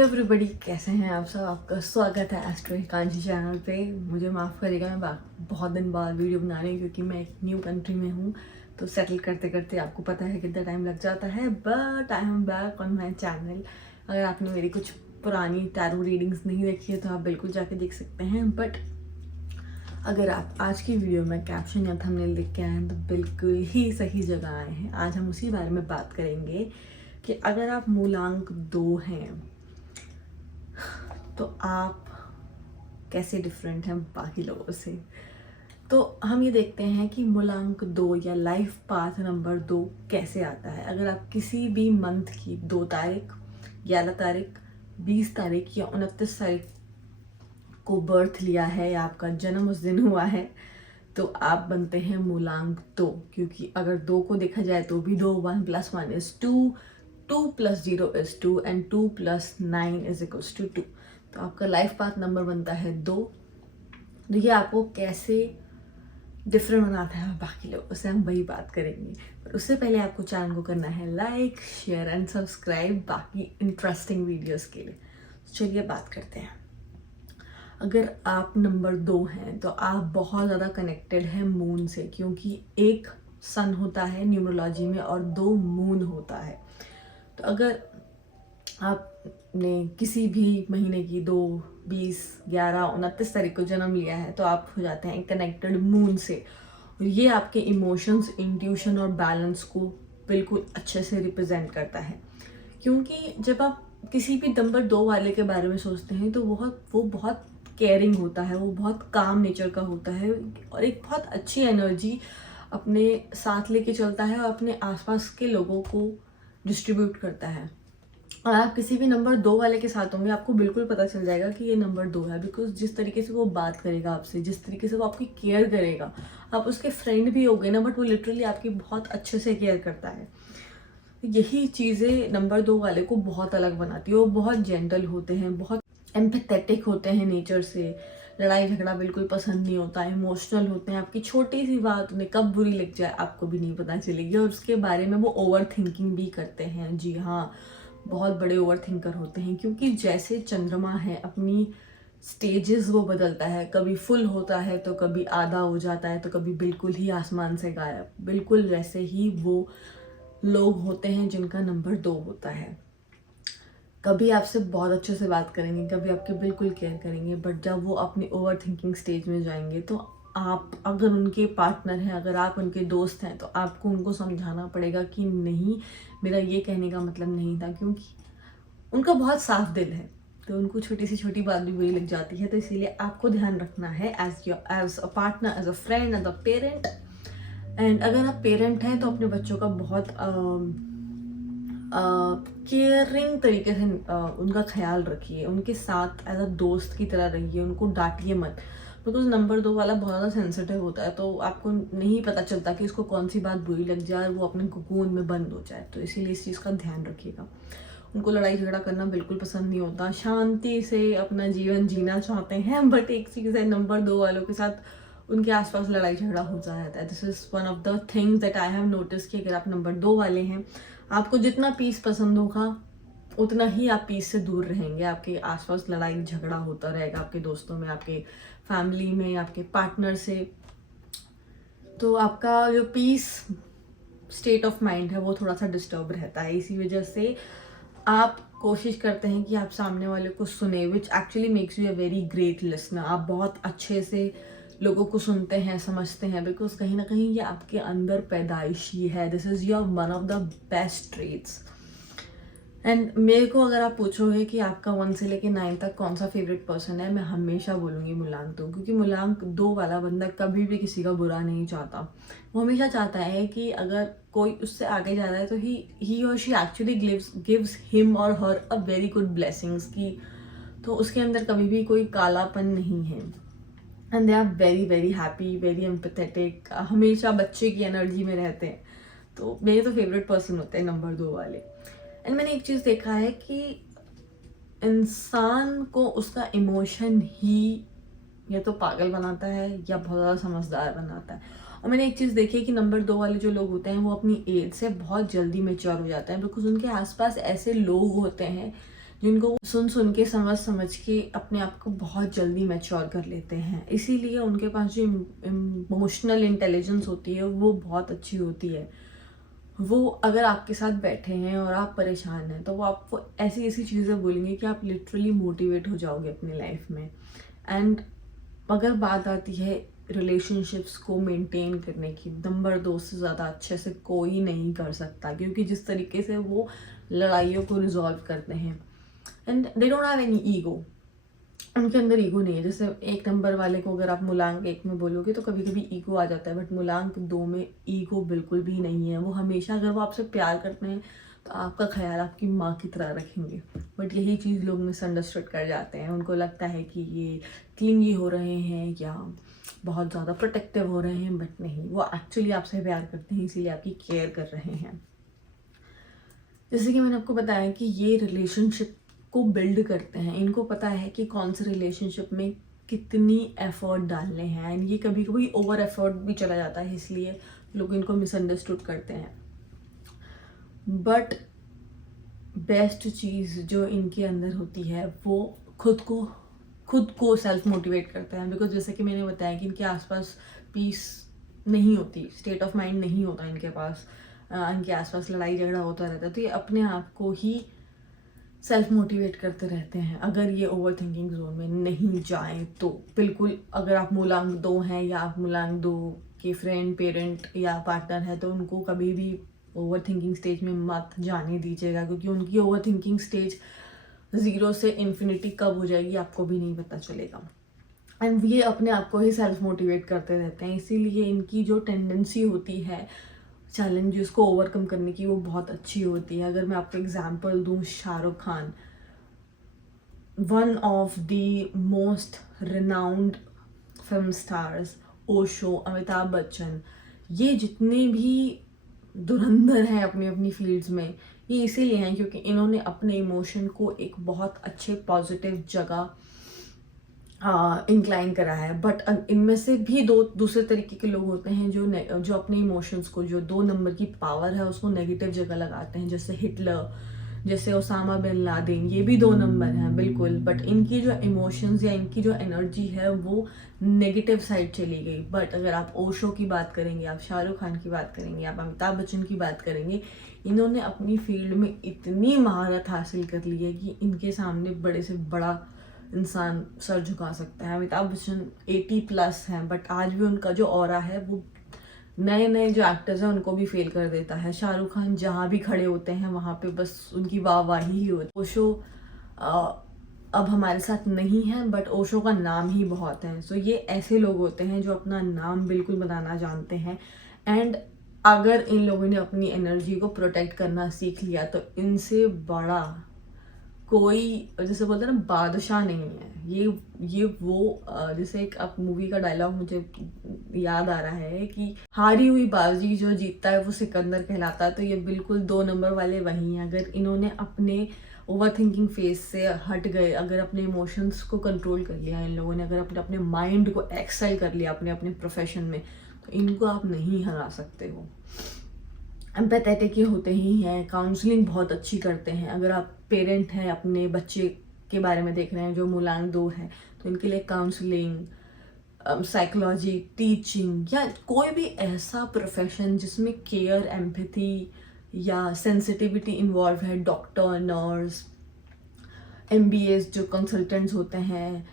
Hello everybody, कैसे हैं आप सब। आपका स्वागत है एस्ट्रो हिकांशी चैनल पे। मुझे माफ़ करिएगा, मैं बहुत दिन बाद वीडियो बना रही हूँ क्योंकि मैं एक न्यू कंट्री में हूँ, तो सेटल करते करते आपको पता है कितना टाइम लग जाता है। But I am back on my channel. अगर आपने मेरी कुछ पुरानी टैरो रीडिंग्स नहीं देखी है तो आप बिल्कुल जाके देख सकते हैं। बट अगर आप आज की वीडियो में कैप्शन या थंबनेल देख के आए हैं तो बिल्कुल ही सही जगह आए हैं। आज हम उसी बारे में बात करेंगे कि अगर आप मूलांक 2 हैं तो आप कैसे डिफरेंट हैं बाकी लोगों से। तो हम ये देखते हैं कि मूलांक 2 या लाइफ पाथ नंबर 2 कैसे आता है। अगर आप किसी भी मंथ की 2 तारीख, 11 तारीख, 20 तारीख या 29 तारीख को बर्थ लिया है या आपका जन्म उस दिन हुआ है तो आप बनते हैं मूलांक 2। क्योंकि अगर 2 को देखा जाए तो भी 2, 1 + 1 = 2, 2 + 0 = 2 एंड 2 + 9 = 2। तो आपका लाइफ पाथ नंबर बनता है 2। देखिए आपको कैसे डिफरेंट बनाता है बाकी लोगों से, हम वही बात करेंगे। पर उससे पहले आपको चैनल को करना है लाइक, शेयर एंड सब्सक्राइब बाकी इंटरेस्टिंग वीडियोस के लिए। चलिए बात करते हैं। अगर आप नंबर 2 हैं तो आप बहुत ज़्यादा कनेक्टेड हैं मून से, क्योंकि एक सन होता है न्यूमरोलॉजी में और 2 मून होता है। तो अगर आपने किसी भी महीने की 2, 20, 11, 29 तारीख को जन्म लिया है तो आप हो जाते हैं कनेक्टेड मून से। और ये आपके इमोशंस, इंट्यूशन और बैलेंस को बिल्कुल अच्छे से रिप्रेजेंट करता है। क्योंकि जब आप किसी भी नंबर 2 वाले के बारे में सोचते हैं तो वो बहुत केयरिंग होता है, वो बहुत काम नेचर का होता है और एक बहुत अच्छी एनर्जी अपने साथ लेके चलता है और अपने आसपास के लोगों को डिस्ट्रीब्यूट करता है। और आप किसी भी नंबर 2 वाले के साथ होंगे आपको बिल्कुल पता चल जाएगा कि ये नंबर 2 है। बिकॉज जिस तरीके से वो बात करेगा आपसे, जिस तरीके से वो आपकी केयर करेगा, आप उसके फ्रेंड भी हो गए ना, बट वो लिटरली आपकी बहुत अच्छे से केयर करता है। यही चीज़ें नंबर 2 वाले को बहुत अलग बनाती है। वो बहुत जेंटल होते हैं, बहुत एम्पैथेटिक होते हैं नेचर से, लड़ाई झगड़ा बिल्कुल पसंद नहीं होता, इमोशनल होते हैं। आपकी छोटी सी बात उन्हें कब बुरी लग जाए आपको भी नहीं पता चलेगी। और उसके बारे में वो ओवर थिंकिंग भी करते हैं। जी हाँ, बहुत बड़े ओवर थिंकर होते हैं। क्योंकि जैसे चंद्रमा है, अपनी स्टेजेस वो बदलता है, कभी फुल होता है तो कभी आधा हो जाता है तो कभी बिल्कुल ही आसमान से गायब। बिल्कुल वैसे ही वो लोग होते हैं जिनका नंबर 2 होता है। कभी आपसे बहुत अच्छे से बात करेंगे, कभी आपके बिल्कुल केयर करेंगे, बट जब वो अपनी ओवर थिंकिंग स्टेज में जाएंगे तो आप अगर उनके पार्टनर हैं, अगर आप उनके दोस्त हैं तो आपको उनको समझाना पड़ेगा कि नहीं, मेरा ये कहने का मतलब नहीं था। क्योंकि उनका बहुत साफ दिल है तो उनको छोटी सी छोटी बात भी बुरी लग जाती है। तो इसीलिए आपको ध्यान रखना है as a partner, as a friend, as a parent. And अगर आप पेरेंट हैं तो अपने बच्चों का बहुत केयरिंग तरीके से उनका ख्याल रखिए, उनके साथ एज अ दोस्त की तरह रहिए, उनको डांटिए मत। बिकॉज नंबर 2 वाला बहुत ज़्यादा सेंसिटिव होता है, तो आपको नहीं पता चलता कि उसको कौन सी बात बुरी लग जाए और वो अपने कोकून में बंद हो जाए। तो इसीलिए इस चीज़ का ध्यान रखिएगा। उनको लड़ाई झगड़ा करना बिल्कुल पसंद नहीं होता, शांति से अपना जीवन जीना चाहते हैं। बट एक चीज़ है, नंबर 2 वालों के साथ उनके आसपास लड़ाई झगड़ा हो जाता है। This is one of the things that I have notice कि अगर आप नंबर 2 वाले हैं, आपको जितना पीस पसंद होगा उतना ही आप पीस से दूर रहेंगे। आपके आसपास लड़ाई झगड़ा होता रहेगा, आपके दोस्तों में, आपके फैमिली में, आपके पार्टनर से। तो आपका जो पीस स्टेट ऑफ माइंड है वो थोड़ा सा डिस्टर्ब रहता है। इसी वजह से आप कोशिश करते हैं कि आप सामने वाले को सुने, which actually makes you a very great listener. आप बहुत अच्छे से लोगों को सुनते हैं, समझते हैं, बिकॉज कहीं ना कहीं ये आपके अंदर पैदाइशी है। This is your one of the best traits. And मेरे को अगर आप पूछोगे कि आपका 1 से लेके 9 तक कौन सा फेवरेट पर्सन है, मैं हमेशा बोलूँगी मूलांक 2। क्योंकि मूलांक 2 वाला बंदा कभी भी किसी का बुरा नहीं चाहता। वो हमेशा चाहता है कि अगर कोई उससे आगे जा रहा है तो ही और शी एक्चुअली गिव्स हिम और हर अ वेरी गुड ब्लेसिंग्स की। तो उसके अंदर कभी भी कोई कालापन नहीं है। And they are very very happy, very empathetic, हमेशा बच्चे की एनर्जी में रहते हैं। तो मेरे तो फेवरेट पर्सन होते हैं नंबर 2 वाले। एंड मैंने एक चीज़ देखा है कि इंसान को उसका इमोशन ही या तो पागल बनाता है या बहुत ज़्यादा समझदार बनाता है। और मैंने एक चीज़ देखी है कि नंबर 2 वाले जो लोग होते हैं वो अपनी एज से बहुत जल्दी मैच्योर हो जाते हैं। बिकॉज उनके आसपास ऐसे लोग होते हैं जिनको सुन सुन के समझ समझ के अपने आप को बहुत जल्दी मैच्योर कर लेते हैं, इसीलिए उनके पास जो इमोशनल इंटेलिजेंस होती है वो बहुत अच्छी होती है। वो अगर आपके साथ बैठे हैं और आप परेशान हैं तो वो आपको ऐसी ऐसी चीज़ें बोलेंगे कि आप लिटरली मोटिवेट हो जाओगे अपनी लाइफ में। एंड अगर बात आती है रिलेशनशिप्स को मेंटेन करने की, नंबर 2 से ज़्यादा अच्छे से कोई नहीं कर सकता, क्योंकि जिस तरीके से वो लड़ाइयों को रिजॉल्व करते हैं, and they don't have any ego, उनके अंदर ईगो नहीं है। जैसे 1 नंबर वाले को अगर आप मूलांक 1 में बोलोगे तो कभी कभी ईगो आ जाता है, बट मूलांक 2 में ईगो बिल्कुल भी नहीं है। वो हमेशा, अगर वो आपसे प्यार करते हैं तो आपका ख्याल आपकी माँ की तरह रखेंगे। बट यही चीज़ लोग मिसअंडरस्टूड कर जाते हैं, उनको लगता है कि ये क्लिंगी हो रहे हैं या बहुत ज़्यादा प्रोटेक्टिव हो रहे हैं, बट नहीं, वो एक्चुअली आपसे प्यार करते हैं, इसीलिए आपकी केयर कर रहे हैं। जैसे कि मैंने आपको बताया कि ये रिलेशनशिप को बिल्ड करते हैं, इनको पता है कि कौन से रिलेशनशिप में कितनी एफर्ट डालने हैं, एंड ये कभी कभी ओवर एफर्ट भी चला जाता है, इसलिए लोग इनको मिसअंडरस्टूड करते हैं। बट बेस्ट चीज़ जो इनके अंदर होती है वो खुद को सेल्फ मोटिवेट करते हैं। बिकॉज जैसे कि मैंने बताया कि इनके आसपास पीस नहीं होती, स्टेट ऑफ माइंड नहीं होता इनके पास, इनके आसपास लड़ाई झगड़ा होता रहता है, तो ये अपने आप को ही सेल्फ मोटिवेट करते रहते हैं अगर ये ओवर थिंकिंग जोन में नहीं जाए तो। बिल्कुल, अगर आप मूलांक 2 हैं या आप मूलांक 2 के फ्रेंड, पेरेंट या पार्टनर है तो उनको कभी भी ओवर थिंकिंग स्टेज में मत जाने दीजिएगा, क्योंकि उनकी ओवर थिंकिंग स्टेज 0 से इन्फिनिटी कब हो जाएगी आपको भी नहीं पता चलेगा। एंड ये अपने आप को ही सेल्फ मोटिवेट करते रहते हैं, इसीलिए इनकी जो टेंडेंसी होती है चैलेंजेस को ओवरकम करने की वो बहुत अच्छी होती है। अगर मैं आपको एग्जांपल दूं, Shahrukh Khan, one of the most renowned film stars, Osho, Amitabh Bachchan, ये जितने भी धुरंधर हैं अपनी अपनी फील्ड्स में, ये इसीलिए हैं क्योंकि इन्होंने अपने इमोशन को एक बहुत अच्छे पॉजिटिव जगह इंक्लाइन करा है। बट इनमें से भी दो दूसरे तरीके के लोग होते हैं जो अपने इमोशंस को, जो 2 नंबर की पावर है उसको नेगेटिव जगह लगाते हैं, जैसे हिटलर, जैसे ओसामा बिन लादेन, ये भी 2 नंबर हैं बिल्कुल, बट इनकी जो इमोशंस या इनकी जो एनर्जी है वो नेगेटिव साइड चली गई। बट अगर आप ओशो की बात करेंगे, आप शाहरुख खान की बात करेंगे, आप अमिताभ बच्चन की बात करेंगे, इन्होंने अपनी फील्ड में इतनी महारत हासिल कर ली है कि इनके सामने बड़े से बड़ा इंसान सर झुका सकता है। अमिताभ बच्चन 80+ हैं, बट आज भी उनका जो ऑरा है वो नए नए जो एक्टर्स हैं उनको भी फेल कर देता है। शाहरुख खान जहाँ भी खड़े होते हैं वहाँ पे बस उनकी वाहवाही ही होती है। ओशो अब हमारे साथ नहीं है, बट ओशो का नाम ही बहुत है। सो ये ऐसे लोग होते हैं जो अपना नाम बिल्कुल बनाना जानते हैं, एंड अगर इन लोगों ने अपनी एनर्जी को प्रोटेक्ट करना सीख लिया तो इनसे बड़ा कोई, जैसे बोलते हैं ना, बादशाह नहीं है। ये वो जैसे एक अब मूवी का डायलॉग मुझे याद आ रहा है कि हारी हुई बाजी जो जीतता है वो सिकंदर कहलाता है। तो ये बिल्कुल 2 नंबर वाले वही हैं। अगर इन्होंने अपने ओवर थिंकिंग फेज से हट गए, अगर अपने इमोशंस को कंट्रोल कर लिया इन लोगों ने, अगर अपने अपने माइंड को एक्सेल कर लिया अपने अपने प्रोफेशन में, तो इनको आप नहीं हरा सकते हो। एम्पैथेटिक ये होते ही हैं, काउंसलिंग बहुत अच्छी करते हैं। अगर आप पेरेंट हैं, अपने बच्चे के बारे में देख रहे हैं जो मूलांक 2 है, तो इनके लिए काउंसलिंग, साइकोलॉजी, टीचिंग या कोई भी ऐसा प्रोफेशन जिसमें केयर, एम्पैथी या सेंसिटिविटी इन्वॉल्व है, डॉक्टर, नर्स, MBAs जो कंसल्टेंट्स होते हैं,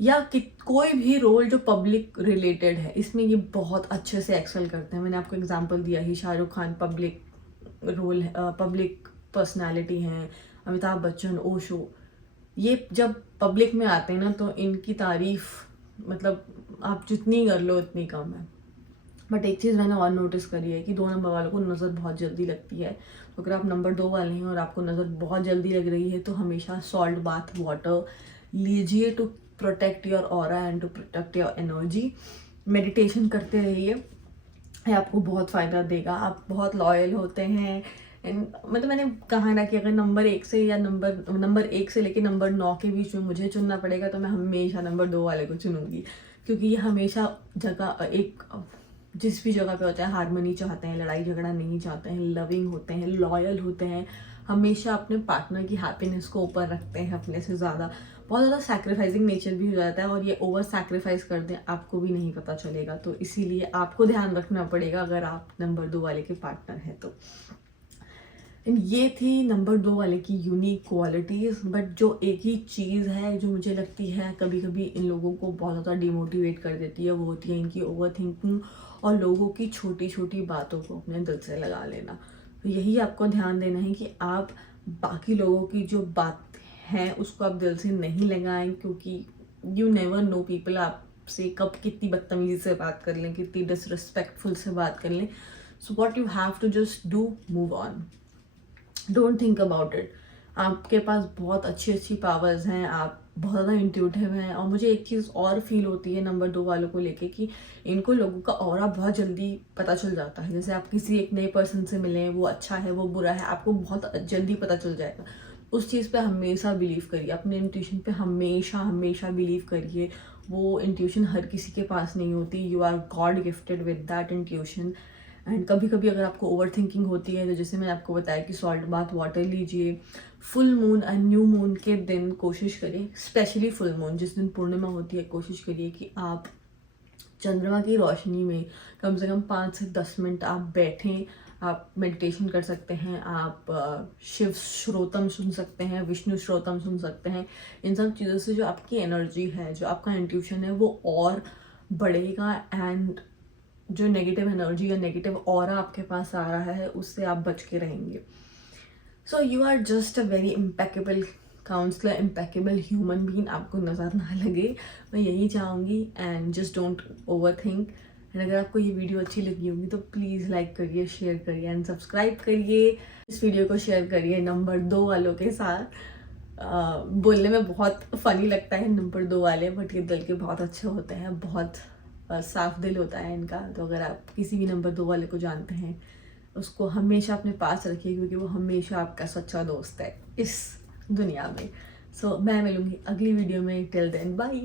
या कोई भी रोल जो पब्लिक रिलेटेड है, इसमें ये बहुत अच्छे से एक्सेल करते हैं। मैंने आपको एग्जांपल दिया ही, शाहरुख खान पब्लिक रोल है, पब्लिक पर्सनालिटी हैं, अमिताभ बच्चन, ओशो, ये जब पब्लिक में आते हैं ना तो इनकी तारीफ, मतलब आप जितनी कर लो उतनी कम है। बट एक चीज़ मैंने और नोटिस करी है कि 2 नंबर वालों को नज़र बहुत जल्दी लगती है। तो अगर आप नंबर 2 वाले हैं और आपको नज़र बहुत जल्दी लग रही है तो हमेशा सॉल्ट बाथ वाटर लीजिए to protect your aura and to protect your energy. Meditation करते रहिए, ये आपको बहुत फ़ायदा देगा। आप बहुत लॉयल होते हैं, मतलब मैंने कहा ना कि अगर नंबर 1 से या नंबर 1 से लेकर नंबर 9 के बीच में मुझे चुनना पड़ेगा तो मैं हमेशा नंबर 2 वाले को चुनूंगी, क्योंकि ये हमेशा जगह एक जिस भी जगह पे होते हैं हारमोनी चाहते हैं, लड़ाई झगड़ा नहीं चाहते हैं, लविंग होते हैं, लॉयल होते हैं, हमेशा अपने पार्टनर की हैप्पीनेस को ऊपर रखते हैं अपने से ज़्यादा। बहुत ज़्यादा सैक्रिफाइसिंग नेचर भी हो जाता है, और ये ओवर सैक्रिफाइस कर दें आपको भी नहीं पता चलेगा। तो इसीलिए आपको ध्यान रखना पड़ेगा अगर आप नंबर 2 वाले के पार्टनर हैं तो। ये थी नंबर 2 वाले की यूनिक क्वालिटीज़। बट जो एक ही चीज़ है जो मुझे लगती है कभी कभी इन लोगों को बहुत ज़्यादा डिमोटिवेट कर देती है, वो होती है इनकी ओवर थिंकिंग और लोगों की छोटी छोटी बातों को अपने दिल से लगा लेना। तो यही आपको ध्यान देना है कि आप बाकी लोगों की जो बात है उसको आप दिल से नहीं लगाएं, क्योंकि यू नेवर नो पीपल आपसे कब कितनी बदतमीजी से बात कर लें, कितनी डिसरिस्पेक्टफुल से बात कर लें। So what you have to just do, move on, don't think about it. आपके पास बहुत अच्छी अच्छी पावर्स हैं, आप बहुत ज़्यादा इंट्यूटिव हैं। और मुझे एक चीज़ और फील होती है नंबर 2 वालों को लेके कि इनको लोगों का ऑरा बहुत जल्दी पता चल जाता है। जैसे आप किसी एक नए पर्सन से मिलें, वो अच्छा है वो बुरा है, आपको बहुत जल्दी पता चल जाएगा। उस चीज़ पे हमेशा बिलीव करिए, अपने इंट्यूशन पे हमेशा हमेशा बिलीव करिए। वो इंट्यूशन हर किसी के पास नहीं होती, you are god gifted with that intuition. And कभी कभी अगर आपको ओवर थिंकिंग होती है तो जैसे मैंने आपको बताया कि सॉल्ट बाथ वाटर लीजिए। Full moon and new moon के दिन कोशिश करें, स्पेशली फुल मून जिस दिन पूर्णिमा होती है, कोशिश करिए कि आप चंद्रमा की रोशनी में कम से कम 5 से 10 मिनट आप बैठें। आप मेडिटेशन कर सकते हैं, आप शिव श्रोतम सुन सकते हैं, विष्णु श्रोतम सुन सकते हैं। इन सब चीज़ों से जो आपकी एनर्जी है, जो आपका इंट्यूशन है, वो और बढ़ेगा। एंड जो नेगेटिव एनर्जी या नेगेटिव ऑरा आपके पास आ रहा है उससे आप बच के रहेंगे। So you are just a very impeccable counsellor, impeccable human being, आपको नज़र ना लगे, मैं यही चाहूँगी। And just don't over think. And अगर आपको ये वीडियो अच्छी लगी होगी तो प्लीज़ लाइक करिए, शेयर करिए एंड सब्सक्राइब करिए। इस वीडियो को शेयर करिए नंबर 2 वालों के साथ। बोलने में बहुत फ़नी लगता है नंबर 2 वाले, बट ये दिल के बहुत अच्छे होते हैं, बहुत साफ दिल होता है इनका। तो अगर आप किसी भी नंबर 2 वाले को जानते हैं उसको हमेशा अपने पास रखिए, क्योंकि वो हमेशा आपका सच्चा दोस्त है इस दुनिया में। सो मैं मिलूंगी अगली वीडियो में। Till then bye.